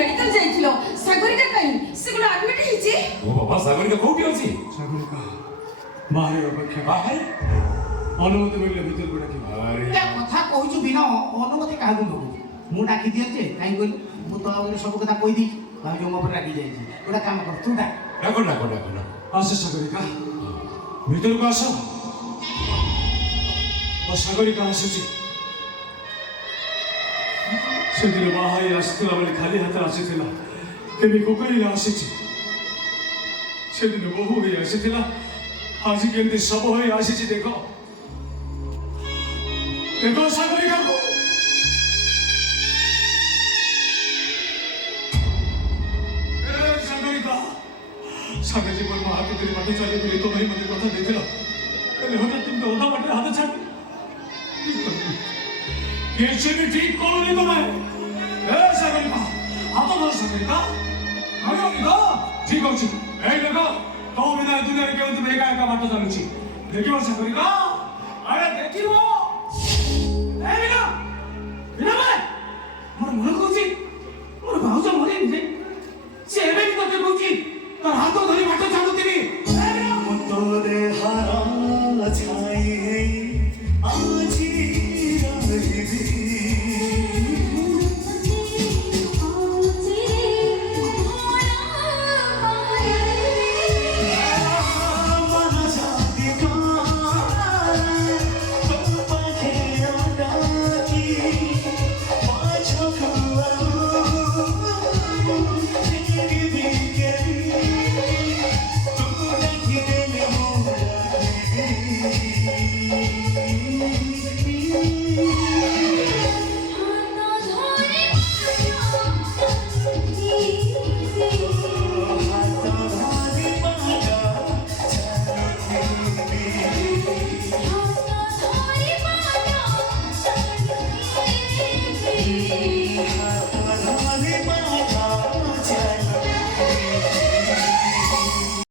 medical যাইছিল Sagarika কাই সেগুলো admit হইছে ও বাবা সাগরিকা কোটি আছে সাগরিকা বাহারে অপেক্ষা বাহারে অনুমতি মিললে ভিতর করে কি আরে কথা কହୁଛୁ ବିନା ଅନୁମତି କାହାକୁ ନବୁ ମୁଁ ଡାକି ଦିଏ ଯେ କାହିଁ କହିଲୁ ମୁଁ ତ ସବୁ କଥା କହିଦେଇଛି ଭାବୁଛୁ ମୋ ଉପରେ ରାଗି ଯାଇଛି ଗୋଟେ କାମ କର ତୁ ଡାକ ডাকো ডাকো ডাকো ডাকো আসো সাগরিকা ভিতরକୁ আস ও সাগরিকা আসুଛି ସେଦିନ ବାହା ହେଇ ଆସିଥିଲା ବେଳେ ଖାଲି ହାତରେ ଆସିଥିଲା ଏବେ କୋକରିରେ ଆସିଛି ସେଦିନ ବୋହୂ ହେଇ ଆସିଥିଲା ଆଜି କେମିତି ଶବ ହୋଇ ଆସିଛି ଦେଖ ଦେଖ ସାଗରିକାକୁ ସାଗରିକା ସାରା ଜୀବନ ମୋ ହାତ ଧରି ବାଟ ଚାଲି ବୋଲି ତ ଭାଇ ମୋତେ କଥା ଦେଇଥିଲ ହେଲେ ହଠାତ୍ ତୁମେ ଅଧା ବାଟରେ ହାତ ଛାଡ଼ି କିଛି ବି ଠିକ କରୁନି ତମେ ଏ ସାଗରିକା ହାତ ଧର ସାଗରିକା ଠିକ ଅଛି ଏଇ ଦେଖ ତମ ବିନା ଦୁନିଆରେ କେମିତି ଏକା ଏକା ବାଟ ଚାଲୁଛି ଦେଖିବ ସାଗରିକା ଆରେ ଦେଖିବ